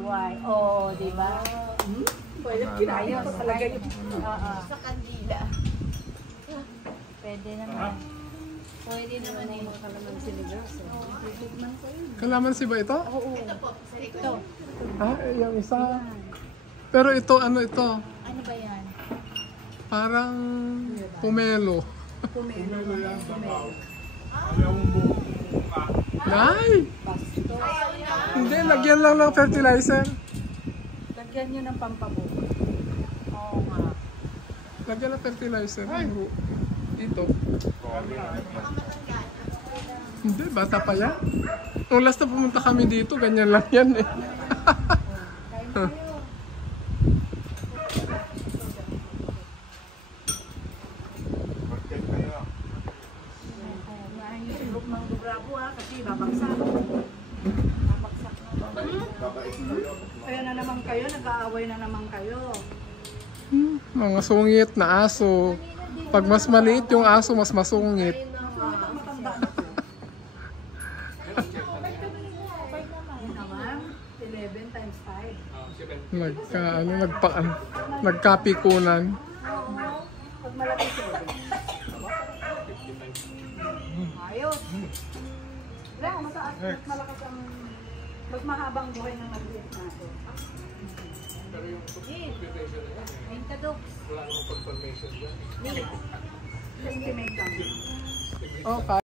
Y. Oh, di ba? Kinaya ko talaga yun. Sa kandila. Pwede naman. Pwede naman eh. Kalamansi ba ito? Oo. Ito. Ah, yung isa. Pero ito, ano ito? Ano ba yan? Parang pomelo. Pumelo yan. Nay! Hindi, lagyan lang ng fertilizer. Lagyan nyo ng pampabuko. Oo nga. Lagyan ng fertilizer. Dito. Hindi, bata pa yan. Nung last na pumunta kami dito, ganyan lang yan eh. Group ng Bravo kasi babagsak. Babagsak na. Kaya na naman kayo, nag-aaway na naman kayo. Mga sungit na aso. Pag mas maliit yung aso, mas masungit. Matanda na po. Yun naman, 11 times 5. Nagkapikunan. Pag malaki sila. Ayos. Wala, mataas. Mas malakas ang... Mas mahabang buhay ng maliit natin. Pero yung computation na yan eh. Intadox. Wala namang confirmation dyan. Estimate lang. Okay.